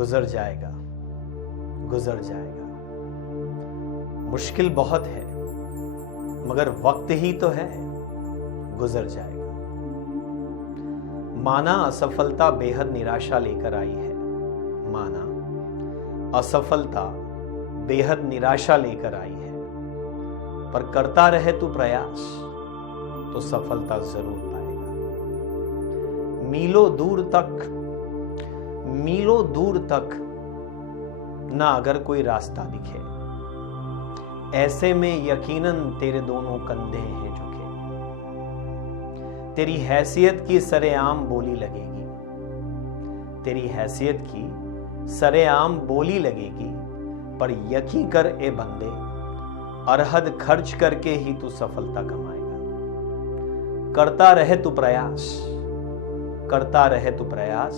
गुजर जाएगा, गुजर जाएगा। मुश्किल बहुत है मगर वक्त ही तो है, गुजर जाएगा। माना असफलता बेहद निराशा लेकर आई है, माना असफलता बेहद निराशा लेकर आई है, पर करता रहे तू प्रयास तो सफलता जरूर पाएगा। मीलों दूर तक ना अगर कोई रास्ता दिखे, ऐसे में यकीनन तेरे दोनों कंधे हैं झुके। तेरी हैसियत की सरेआम बोली लगेगी, तेरी हैसियत की सरेआम बोली लगेगी, पर यकीन कर ए बंदे, अरहद खर्च करके ही तू सफलता कमाएगा। करता रहे तू प्रयास, करता रहे तू प्रयास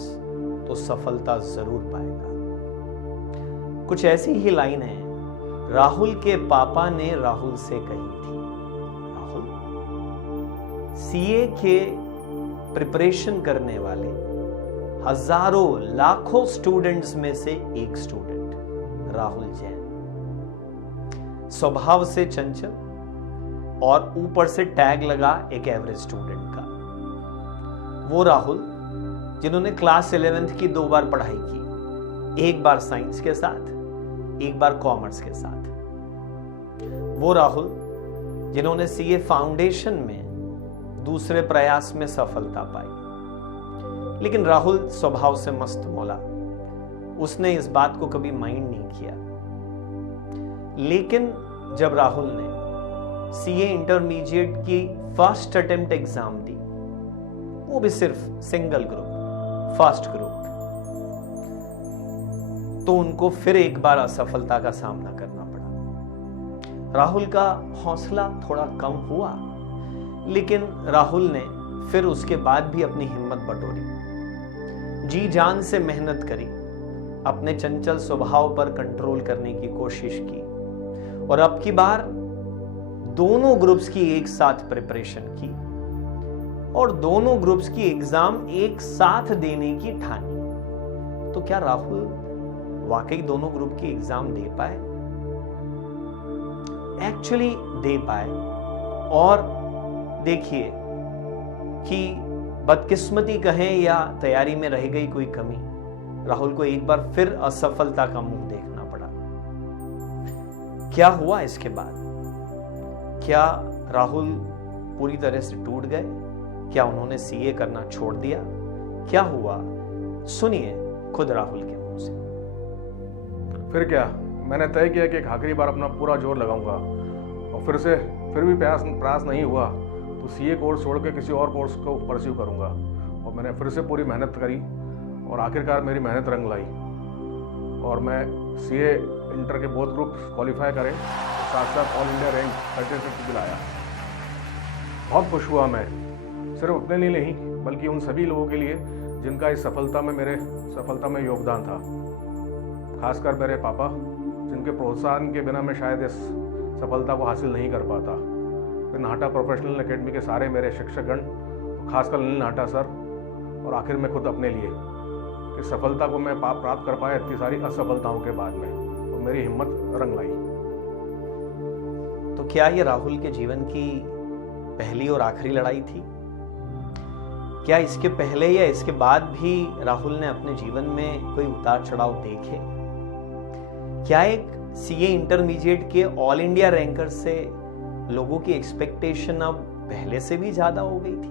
तो सफलता जरूर पाएगा। कुछ ऐसी ही लाइन है राहुल के पापा ने राहुल से कही थी। राहुल सीए के प्रिपरेशन करने वाले हजारों लाखों स्टूडेंट्स में से एक स्टूडेंट राहुल जैन, स्वभाव से चंचल और ऊपर से टैग लगा एक एवरेज स्टूडेंट का। वो राहुल जिन्होंने क्लास 11th की 2 बार पढ़ाई की, एक बार साइंस के साथ, एक बार कॉमर्स के साथ। वो राहुल जिन्होंने सीए फाउंडेशन में दूसरे प्रयास में सफलता पाई। लेकिन राहुल स्वभाव से मस्त मौला, उसने इस बात को कभी माइंड नहीं किया। लेकिन जब राहुल ने सीए इंटरमीडिएट की फर्स्ट अटेम्प्ट एग्जाम दी, वो भी सिर्फ सिंगल ग्रुप, फर्स्ट ग्रुप, तो उनको फिर एक बार असफलता का सामना करना पड़ा। राहुल का हौसला थोड़ा कम हुआ, लेकिन राहुल ने फिर उसके बाद भी अपनी हिम्मत बटोरी, जी जान से मेहनत करी, अपने चंचल स्वभाव पर कंट्रोल करने की कोशिश की, और अब की बार दोनों ग्रुप्स की एक साथ प्रिपरेशन की और दोनों ग्रुप्स की एग्जाम एक साथ देने की ठानी। तो क्या राहुल वाकई दोनों ग्रुप की एग्जाम दे पाए? एक्चुअली दे पाए। और देखिए कि बदकिस्मती कहें या तैयारी में रह गई कोई कमी, राहुल को एक बार फिर असफलता का मुंह देखना पड़ा। क्या हुआ इसके बाद? क्या राहुल पूरी तरह से टूट गए? क्या उन्होंने सीए करना छोड़ दिया? क्या हुआ? सुनिए खुद राहुल के मुंह से। फिर क्या, मैंने तय किया कि एक आखिरी बार अपना पूरा जोर लगाऊंगा, और फिर भी प्रयास नहीं हुआ तो सीए कोर्स छोड़ के किसी और कोर्स को परस्यू करूंगा। और मैंने फिर से पूरी मेहनत करी और आखिरकार मेरी मेहनत रंग लाई और मैं सीए इंटर के बोथ ग्रुप क्वालिफाई करे, साथ साथ ऑल इंडिया रैंक 36 भी लाया। बहुत खुश हुआ मैं, सिर्फ अपने लिए नहीं बल्कि उन सभी लोगों के लिए जिनका इस मेरे सफलता में योगदान था। खासकर मेरे पापा, जिनके प्रोत्साहन के बिना मैं शायद इस सफलता को हासिल नहीं कर पाता। फिर नाहटा प्रोफेशनल एकेडमी के सारे मेरे शिक्षकगण, खासकर नील नाहटा सर, और आखिर में खुद अपने लिए कि सफलता को मैं प्राप्त कर पाया इतनी सारी असफलताओं के बाद में, और मेरी हिम्मत रंग लाई। तो क्या ये राहुल के जीवन की पहली और आखिरी लड़ाई थी? क्या इसके पहले या इसके बाद भी राहुल ने अपने जीवन में कोई उतार चढ़ाव देखे? क्या एक सीए इंटरमीडिएट के ऑल इंडिया रैंकर से लोगों की एक्सपेक्टेशन अब पहले से भी ज्यादा हो गई थी?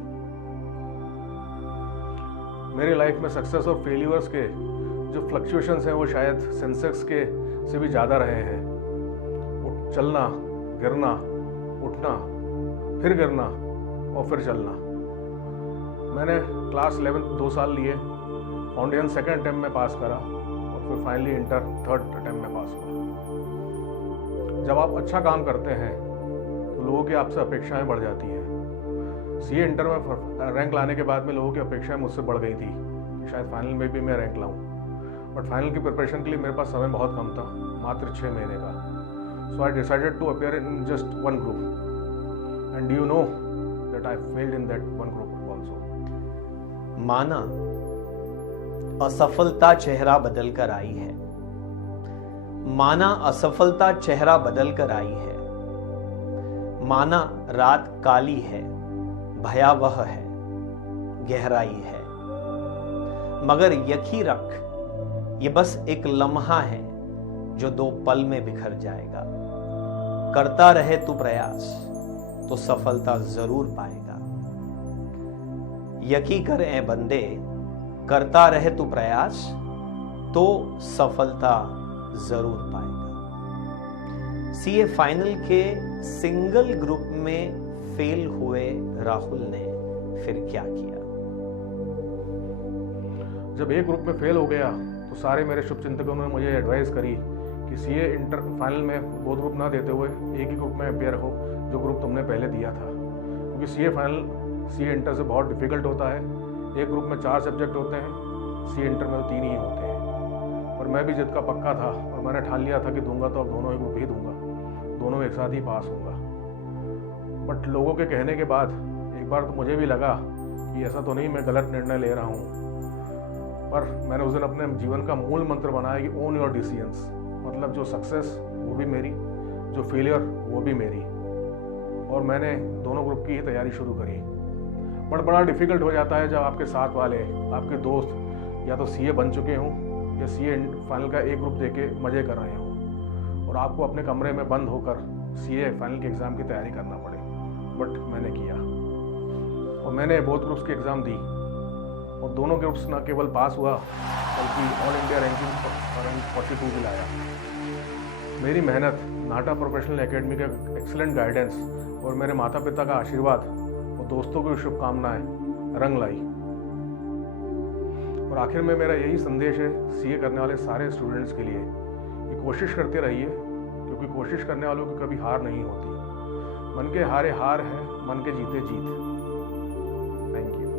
मेरी लाइफ में सक्सेस और फेलियर्स के जो फ्लक्चुएशंस हैं वो शायद सेंसेक्स के से भी ज़्यादा रहे हैं। चलना, गिरना, उठना, फिर गिरना और फिर चलना। मैंने क्लास 11 2 साल लिए, फाउंडेशन सेकेंड अटेम्प्ट में पास करा और फिर फाइनली इंटर थर्ड अटेम्प्ट में पास हुआ। जब आप अच्छा काम करते हैं तो लोगों की आपसे अपेक्षाएं बढ़ जाती हैं। सीए इंटर में रैंक लाने के बाद में लोगों की अपेक्षाएं मुझसे बढ़ गई थी कि शायद फाइनल में भी मैं रैंक लाऊं, बट फाइनल की प्रिपरेशन के लिए मेरे पास समय बहुत कम था, मात्र 6 महीने का। So I decided to appear in just one group, and do you know that I failed in that one group also. माना असफलता चेहरा बदल कर आई है। माना असफलता चेहरा बदल कर आई है। माना रात काली है, भयावह है, गहराई है। मगर यकी रख, ये बस एक लम्हा है जो 2 पल में बिखर जाएगा। करता रहे तू प्रयास तो सफलता जरूर पाएगा। यकी कर ए बंदे, करता रहे तू प्रयास तो सफलता जरूर पाएगा। सीए फाइनल के सिंगल ग्रुप में फेल हुए राहुल ने फिर क्या किया? जब एक ग्रुप में फेल हो गया तो सारे मेरे शुभचिंतकों ने मुझे एडवाइस करी कि सीए इंटर फाइनल में 2 ग्रुप ना देते हुए एक ही ग्रुप में अपेयर हो जो ग्रुप तुमने पहले दिया था, क्योंकि सीए फाइनल सीए इंटर से बहुत डिफिकल्ट होता है। एक ग्रुप में 4 सब्जेक्ट होते हैं, सीए इंटर में तो 3 ही होते हैं। पर मैं भी जिद का पक्का था और मैंने ठान लिया था कि दूंगा तो अब दोनों ही ग्रुप ही दूंगा, दोनों एक साथ ही पास होगा। बट लोगों के कहने के बाद एक बार तो मुझे भी लगा कि ऐसा तो नहीं मैं गलत निर्णय ले रहा हूँ। पर मैंने उस दिन अपने जीवन का मूल मंत्र बनाया कि ओन योर डिसीजंस, मतलब जो सक्सेस वो भी मेरी, जो फेलियर वो भी मेरी। और मैंने दोनों ग्रुप की ही तैयारी शुरू करी। बट बड़ा डिफिकल्ट हो जाता है जब आपके साथ वाले, आपके दोस्त या तो सीए बन चुके हों या सीए फाइनल का एक ग्रुप देके मज़े कर रहे हों और आपको अपने कमरे में बंद होकर सीए फाइनल के एग्ज़ाम की तैयारी करना पड़े। बट मैंने किया और मैंने बोथ ग्रुप्स की एग्ज़ाम दी और दोनों ग्रुप्स न केवल पास हुआ बल्कि ऑल इंडिया रैंकिंग 42 भी लाया। मेरी मेहनत, नाटा प्रोफेशनल एकेडमी का एक्सीलेंट गाइडेंस और मेरे माता पिता का आशीर्वाद और दोस्तों की शुभकामनाएं रंग लाई। और आखिर में मेरा यही संदेश है सीए करने वाले सारे स्टूडेंट्स के लिए कि कोशिश करते रहिए, क्योंकि कोशिश करने वालों की कभी हार नहीं होती। मन के हारे हार है, मन के जीते जीत। Thank you.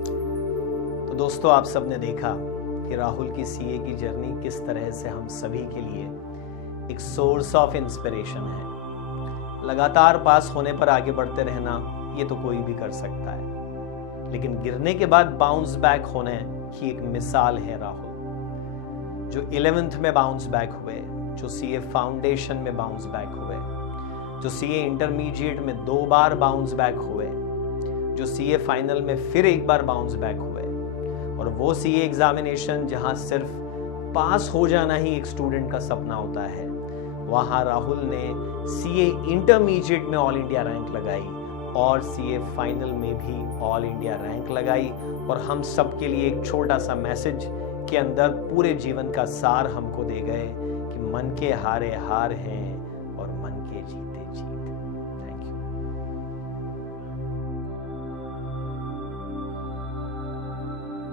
तो दोस्तों, आप सबने देखा कि राहुल की सीए की जर्नी किस तरह से हम सभी के लिए एक सोर्स ऑफ इंस्पिरेशन है। लगातार पास होने पर आगे बढ़ते रहना ये तो कोई भी कर सकता है, लेकिन गिरने के बाद बाउंस बैक होने की एक मिसाल है राहुल, जो 11th में बाउंस बैक हुए, जो सीए फाउंडेशन में बाउंस बैक हुए, जो सीए इंटरमीडिएट में 2 बार बाउंस बैक हुए, जो सीए फाइनल में फिर एक बार बाउंस बैक हुए, और वो सीए एग्जामिनेशन जहां सिर्फ पास हो जाना ही एक स्टूडेंट का सपना होता है, वहां राहुल ने सीए इंटरमीडिएट में ऑल इंडिया रैंक लगाई और सीए फाइनल में भी ऑल इंडिया रैंक लगाई। और हम सब के लिए एक छोटा सा मैसेज के अंदर पूरे जीवन का सार हमको दे गए कि मन के हारे हार हैं और मन के जीते